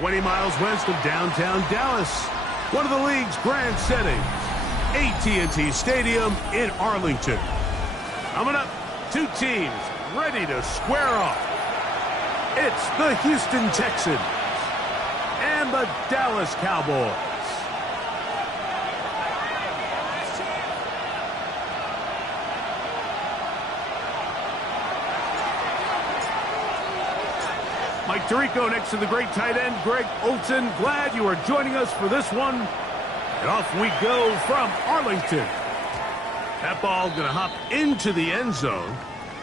20 miles west of downtown Dallas, one of the league's grand settings, AT&T Stadium in Arlington. Coming up, two teams ready to square off. It's the Houston Texans and the Dallas Cowboys. Mike Tirico next to the great tight end, Greg Olson. Glad you are joining us for this one. And off we go from Arlington. That ball going to hop into the end zone.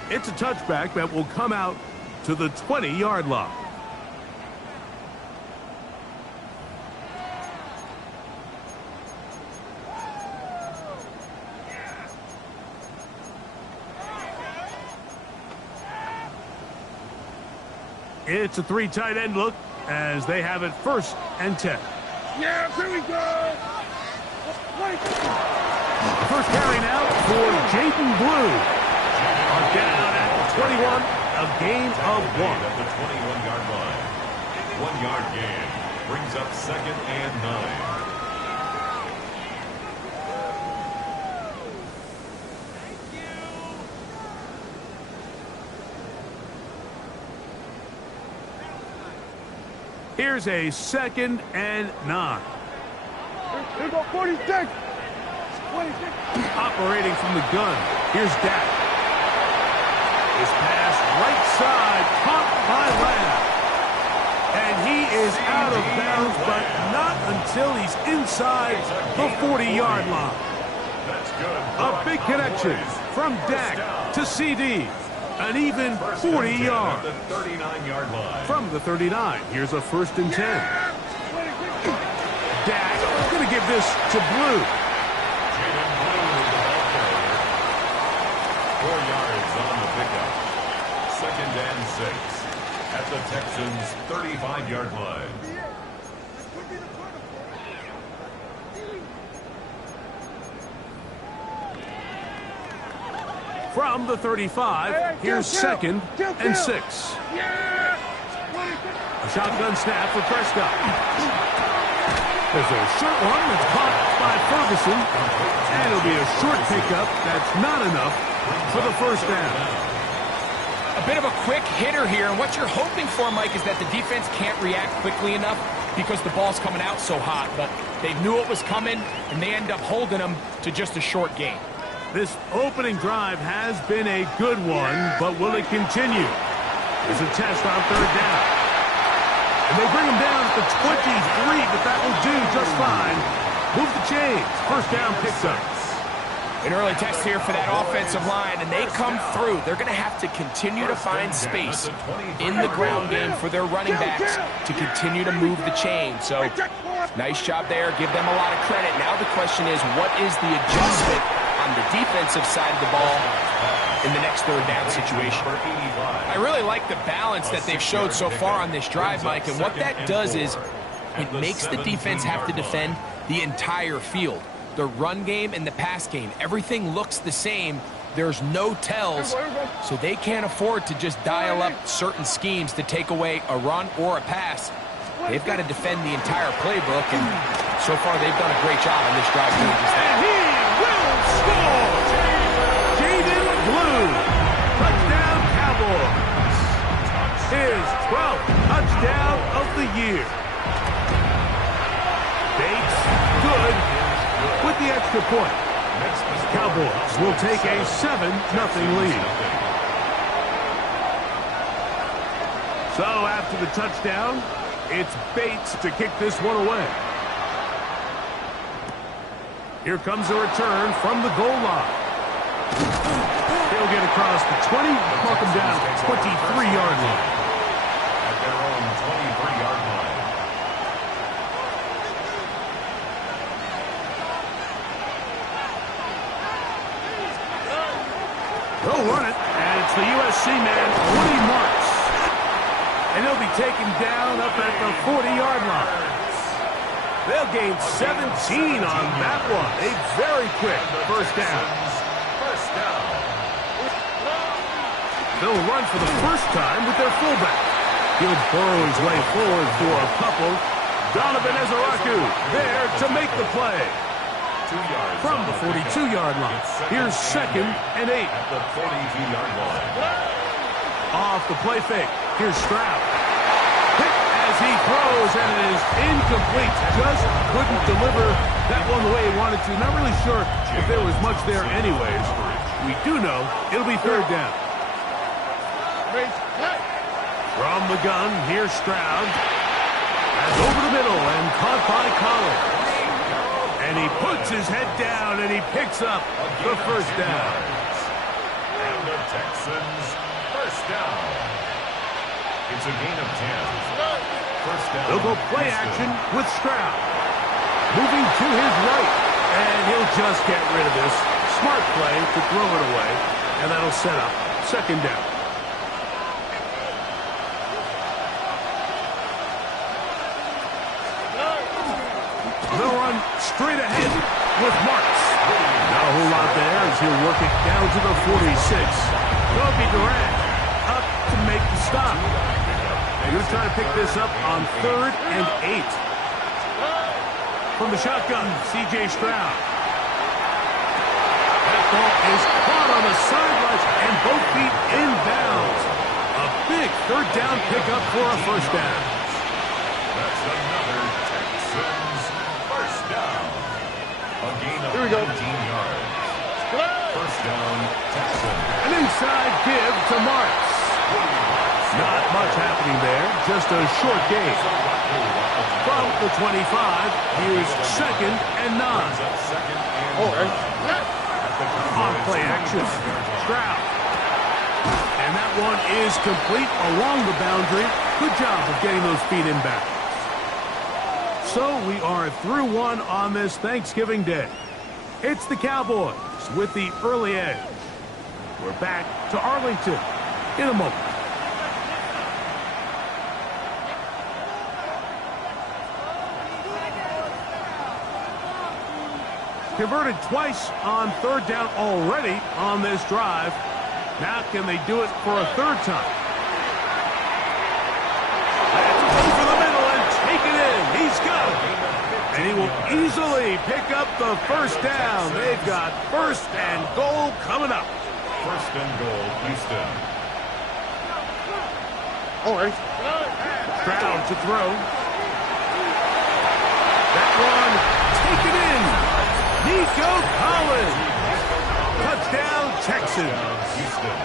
It's a touchback that will come out to the 20-yard line. It's a three tight end look as they have it 1st and 10. Yeah, here we go. First carry now for Jaden Blue. Down at the 21, a gain of 1. At the 21-yard line. 1-yard gain brings up 2nd and 9. Here's a 2nd and 9. Here we go, 46. 26. Operating from the gun. Here's Dak. His pass right side, caught by Lamb. And he is out of bounds, but not until he's inside the 40-yard line. That's good. A big connection from Dak to CD. An even 40 yards. The 39-yard line. From the 39, here's a 1st and 10. Dak going to give this to Blue. Jaden Blue, the ball carrier. 4 yards on the pickup. 2nd and 6 at the Texans' 35-yard line. From the 35, here's 2nd and 6. A shotgun snap for Prescott. There's a short one that's caught by Ferguson. And it'll be a short pickup. That's not enough for the 1st down. A bit of a quick hitter here, and what you're hoping for, Mike, is that the defense can't react quickly enough because the ball's coming out so hot. But they knew it was coming, and they end up holding them to just a short gain. This opening drive has been a good one, but will it continue? There's a test on 3rd down. And they bring him down at the 23, but that will do just fine. Move the chains. 1st down picks up. An early test here for that offensive line, and they come through. They're going to have to continue to find space in the ground game for their running backs to continue to move the chain. So, nice job there. Give them a lot of credit. Now the question is, what is the adjustment on the defensive side of the ball in the next 3rd down situation? I really like the balance that they've showed so far on this drive, Mike, and what that does is it makes the defense have to defend the entire field. The run game and the pass game, everything looks the same. There's no tells, so they can't afford to just dial up certain schemes to take away a run or a pass. They've got to defend the entire playbook, and so far they've done a great job on this drive doing just that. He will score! Jaden Blue, touchdown Cowboys. His 12th touchdown of the year. Bates, good, with the extra point. Cowboys will take a 7-0 lead. So after the touchdown, it's Bates to kick this one away. Here comes a return from the goal line. He'll get across the 20, mark him down at the 23-yard line. At their own 23-yard line. They'll run it, and it's the USC man, Woody Marks. And he'll be taken down up at the 40-yard line. They'll gain 17 on that one. A very quick 1st down. They'll run for the 1st time with their fullback. He'll burrow his way forward for a couple. Donovan Ezaraku there to make the play. 2 yards From the 42-yard line. Here's 2nd and 8. At the 42-yard line. Off the play fake. Here's Stroud. Hit as he throws, and it is incomplete. Just couldn't deliver that one the way he wanted to. Not really sure if there was much there anyways. We do know it'll be 3rd down. From the gun, here's Stroud. That's over the middle and caught by Collins. And he puts his head down and he picks up the 1st down. And the Texans, 1st down. It's a gain of 10. 1st down. They'll go play action with Stroud. Moving to his right. And he'll just get rid of this. Smart play to throw it away. And that'll set up 2nd down. They'll run straight ahead with Marks. Not a whole lot there as he'll work it down to the 46. Kobe Durant up to make the stop. They're going to try to pick this up on 3rd and 8. From the shotgun, C.J. Stroud. That ball is caught on the sidelines and both feet inbounds. A big 3rd down pickup for a 1st down. That's another Texans 1st down. A gain of 19 yards. 1st down, Texans. An inside give to Marks. Not much happening there, just a short gain. From the 25, here's 2nd and 9. On play action, Stroud. And that one is complete along the boundary. Good job of getting those feet inbound. So we are through one on this Thanksgiving Day. It's the Cowboys with the early edge. We're back to Arlington in a moment. Converted twice on 3rd down already on this drive. Now can they do it for a 3rd time? That's over the middle and take it in. He's got it. And he will easily pick up the 1st down. They've got 1st and goal coming up. 1st and goal, Houston. Stroud to throw. That one, take it in. Nico Collins. Touchdown, Texans. Houston.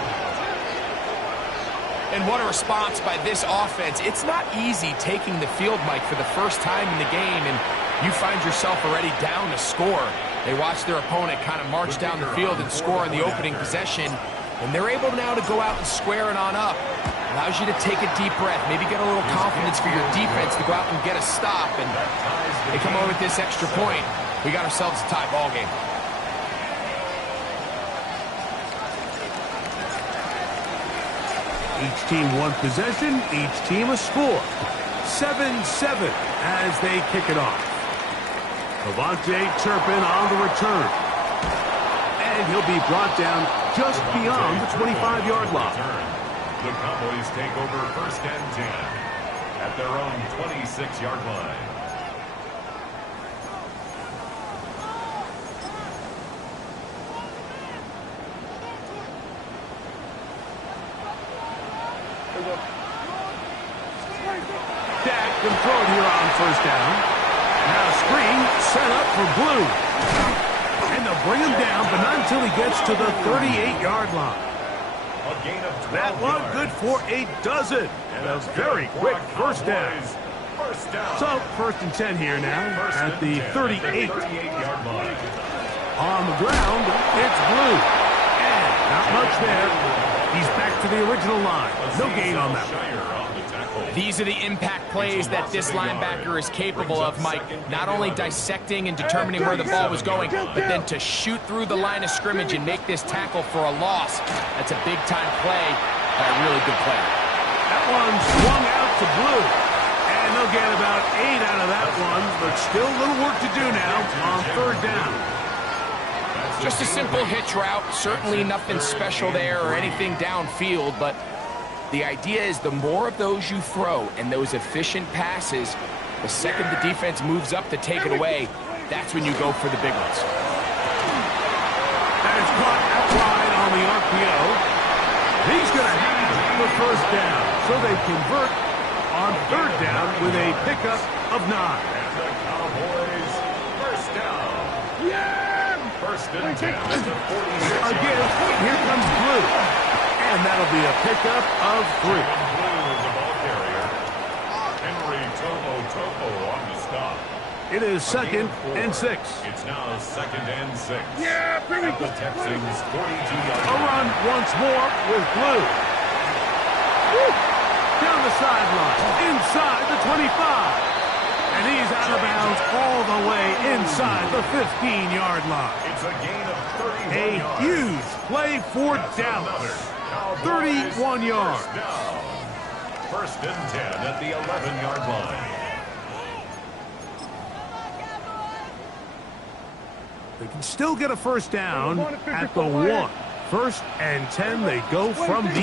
And what a response by this offense. It's not easy taking the field, Mike, for the first time in the game, and you find yourself already down to score. They watch their opponent kind of march down the field and score in the opening possession, and they're able now to go out and square it on up. Allows you to take a deep breath, maybe get a little confidence for your defense to go out and get a stop, and they come over with this extra point. We got ourselves a tie ball game. Each team one possession, each team a score. 7-7 as they kick it off. Devontae Turpin on the return. And he'll be brought down just beyond the 25-yard line. The Cowboys take over 1st and 10 at their own 26-yard line. Dak can throw it here on 1st down. Now screen set up for Blue. And they'll bring him down, but not until he gets to the 38-yard line. A gain of 12 That one yards. good for a dozen. And a very quick 1st down. 1st down. So 1st and 10 here now at the 38. 38-yard line. On the ground, it's Blue. And not much there. He's back to the original line. No gain on that one. These are the impact plays that this linebacker is capable of, Mike. Not only dissecting and determining where the ball was going, but then to shoot through the line of scrimmage and make this tackle for a loss. That's a big-time play, but a really good play. That one swung out to Blue. And they'll get about 8 out of that one, but still a little work to do now on 3rd down. Just a simple hitch route. Certainly nothing special there or anything downfield, but The idea is the more of those you throw and those efficient passes, the second the defense moves up to take it away, that's when you go for the big ones. That is caught out wide on the RPO. He's going to have the first down, so they convert on third down with a pickup of 9. And the Cowboys first down. Yeah! First and 10 at the 46. Again, here comes Blue. And that'll be a pickup of 3. Blue is the ball carrier. Henry Topo on the stop. It is second and 6. It's now second and 6. Yeah, here we At the go. Texans 42-yard A run once more with Blue. Woo! Down the sideline, inside the 25. And he's out of bounds all the way inside the 15-yard line. It's a gain of 31 A yards. huge play for Dallas. 31 yards. First down. First and 10 at the 11-yard line. They can still get a first down at the 1. First and 10, they go from the 11.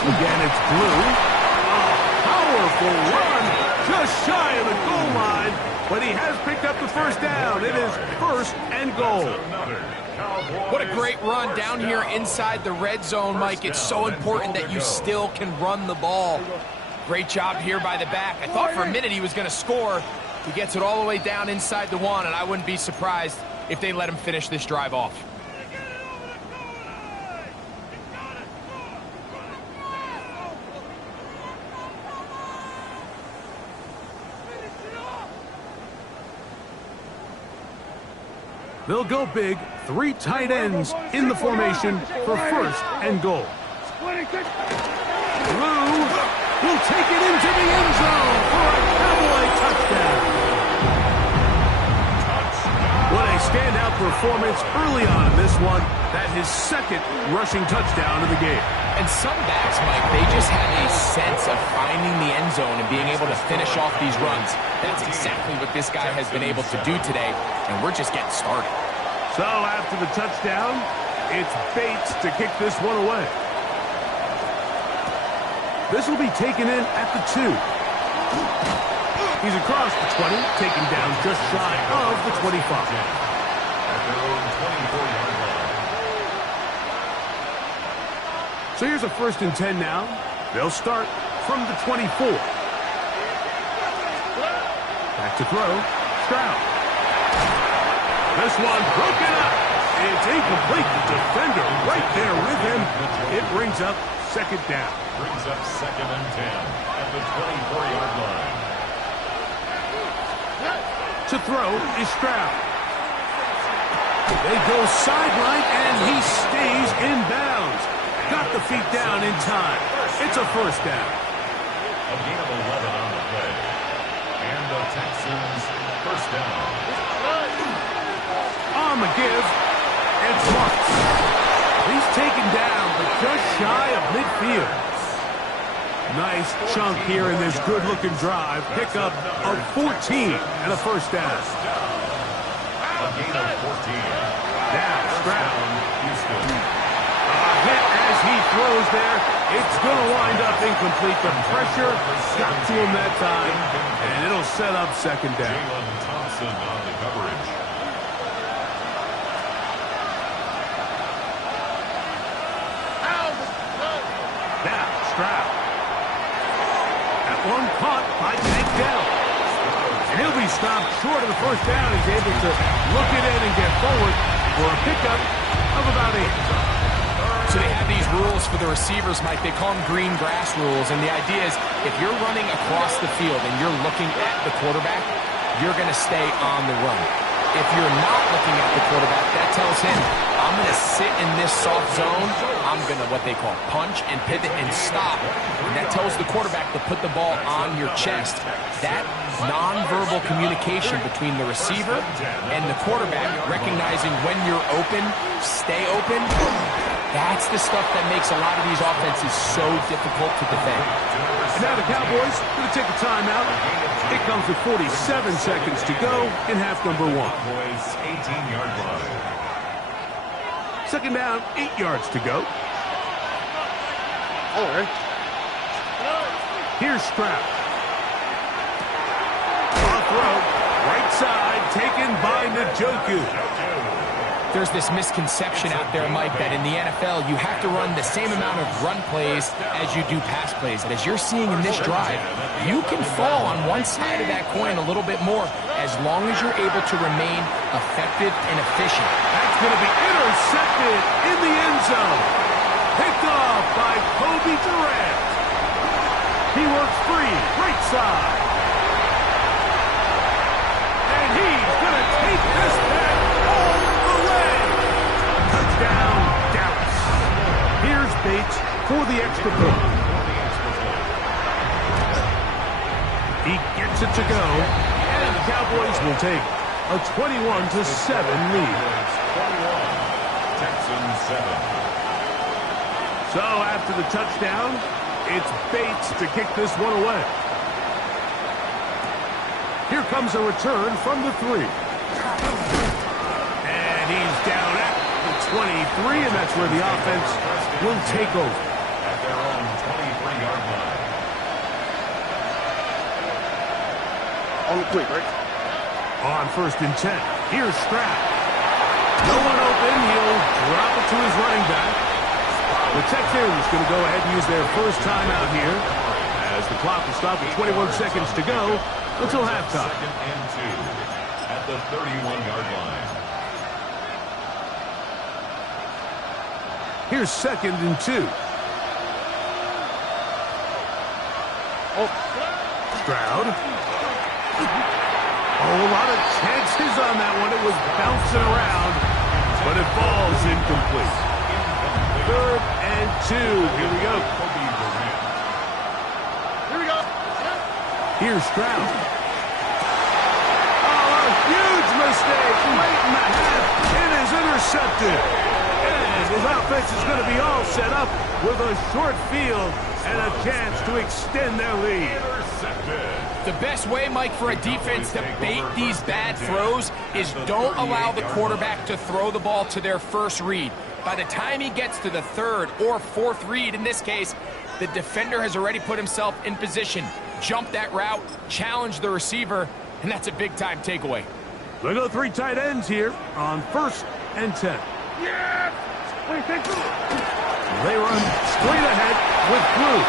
Again, it's Blue. A powerful run just shy of the goal line, but he has picked up the first down. It is first and goal. What a great run down here inside the red zone, Mike. It's so important that you still can run the ball. Great job here by the back. I thought for a minute he was going to score. He gets it all the way down inside the 1, and I wouldn't be surprised if they let him finish this drive off. They'll go big, 3 tight ends in the formation for first and goal. Blue will take it into the end zone for a Cowboy touchdown. What a standout performance early on in this one. That's his second rushing touchdown of the game. And some backs, Mike, they just have a sense of finding the end zone and being able to finish off these runs. That's exactly what this guy has been able to do today, and we're just getting started. So after the touchdown, it's Bates to kick this one away. This will be taken in at the 2. He's across the 20, taken down just shy of the 25. At their own 24-yard line. So here's a first and 10 now. They'll start from the 24. Back to throw. Stroud. This one broken up. It's incomplete. The defender right there with him. It brings up second down. Brings up second and 10 at the 24-yard line. To throw is Stroud. They go sideline, and he stays in bounds. Got the feet down in time. It's a first down. A gain of 11 on the play. And the Texans first down. On the give, it's Marks. He's taken down, but just shy of midfield. Nice chunk here in this good-looking drive. Pickup of 14 and a first down. A gain of 14. Now, Stroud. Houston. A hit as he throws there. It's going to wind up incomplete. The pressure got to him that time, and it'll set up second down. Jalen Thompson on the coverage. Now, Stroud. That one caught by Tank Dell. And he'll be stopped short of the first down. He's able to look it in and get forward for a pickup of about 8. So they have these rules for the receivers, Mike. They call them green grass rules. And the idea is if you're running across the field and you're looking at the quarterback, you're going to stay on the run. If you're not looking at the quarterback, that tells him, I'm going to sit in this soft zone. I'm going to what they call punch and pivot and stop. And that tells the quarterback to put the ball on your chest. That nonverbal communication between the receiver and the quarterback, recognizing when you're open, stay open, that's the stuff that makes a lot of these offenses so difficult to defend. And now the Cowboys going to take a timeout. It comes with 47 seconds to go in half number 1. Cowboys 18-yard line. Second down, 8 yards to go. Here's Stroud. Off route, right side, taken by Njoku. There's this misconception out there, Mike, that in the NFL, you have to run the same amount of run plays as you do pass plays. And as you're seeing in this drive, you can fall on one side of that coin a little bit more as long as you're able to remain effective and efficient. That's going to be intercepted in the end zone. Picked off by Kobe Durant. He works free, right side. And he's going to take this back all the way. Touchdown, Dallas. Here's Bates for the extra point. He gets it to go, and the Cowboys will take a 21-7 lead. 21, Texans 7. So after the touchdown, it's Bates to kick this one away. Here comes a return from the 3. And he's down at the 23, and that's where the offense will take over. At their own 23-yard line. On the quick, right? On 1st and 10, here's Stroud. No one open, he'll drop it to his running back. The Texans going to go ahead and use their first timeout here as the clock will stop with 21 seconds to go until halftime. 2nd and 2 at the 31-yard line. Here's 2nd and 2. Stroud. Oh, a lot of chances on that one. It was bouncing around, but it falls incomplete. 3rd and 2. Here we go. Here's Stroud. Oh, a huge mistake late in the half. It is intercepted. And his offense is going to be all set up with a short field and a chance to extend their lead. The best way, Mike, for a defense to bait these bad throws is don't allow the quarterback to throw the ball to their first read. By the time he gets to the 3rd or 4th read, in this case, the defender has already put himself in position. Jump that route, challenge the receiver, and that's a big-time takeaway. They go 3 tight ends here on 1st and 10. Yeah! Wait, thank you. They run straight ahead with Blue.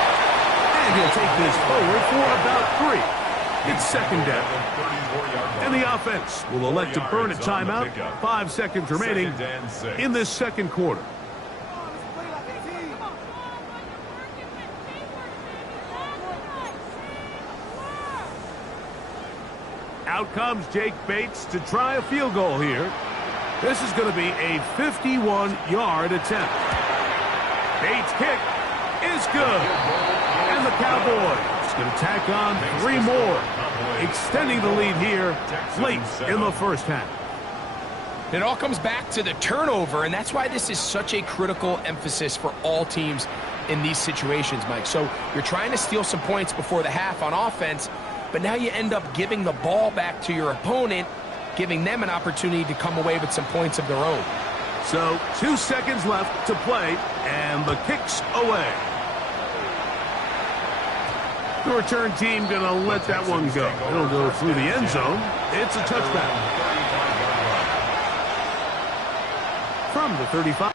And he'll take this forward for about 3. It's 2nd down. And the offense will elect to burn a timeout. 5 seconds remaining in this 2nd quarter. Out comes Jake Bates to try a field goal here. This is going to be a 51-yard attempt. Bates' kick is good. And the Cowboys going to tack on 3 more, extending the lead here late in the first half. It all comes back to the turnover, and that's why this is such a critical emphasis for all teams in these situations, Mike. So you're trying to steal some points before the half on offense, but now you end up giving the ball back to your opponent, giving them an opportunity to come away with some points of their own. So 2 seconds left to play, and the kick's away. The return team going to let that one go. It'll go through the end zone. It's a touchdown. From the 35.